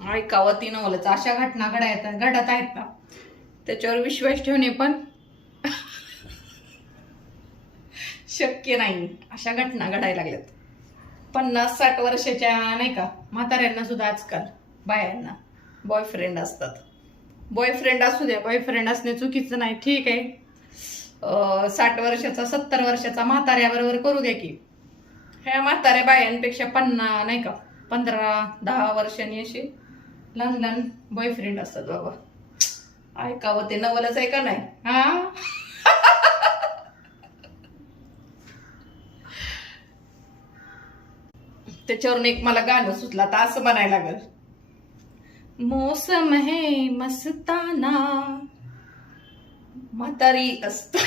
ऐकावं ती नवलच. अशा घटना घडत आहेत ना, त्याच्यावर विश्वास ठेवणे पण शक्य नाही. अशा घटना घडायला लागल्यात. 50-60 वर्षाच्या नाही का म्हाताऱ्यांना सुद्धा आजकाल बायांना बॉयफ्रेंड असतात. बॉयफ्रेंड असू द्या, बॉयफ्रेंड असणे चुकीचं नाही, ठीक आहे. 60 वर्षाचा 70 वर्षाचा म्हाताऱ्याबरोबर करू द्या की. ह्या म्हाताऱ्या बायांपेक्षा 50 नाही का 15-10 वर्षांनी असे लहान लहान बॉयफ्रेंड असतात बाबा. ऐकावं ते नवलच आहे का नाही हा. त्याच्यावरून एक मला गाणं सुचलं, तर असं म्हणायला लागल. मौसम है मस्ताना, म्हातारी असता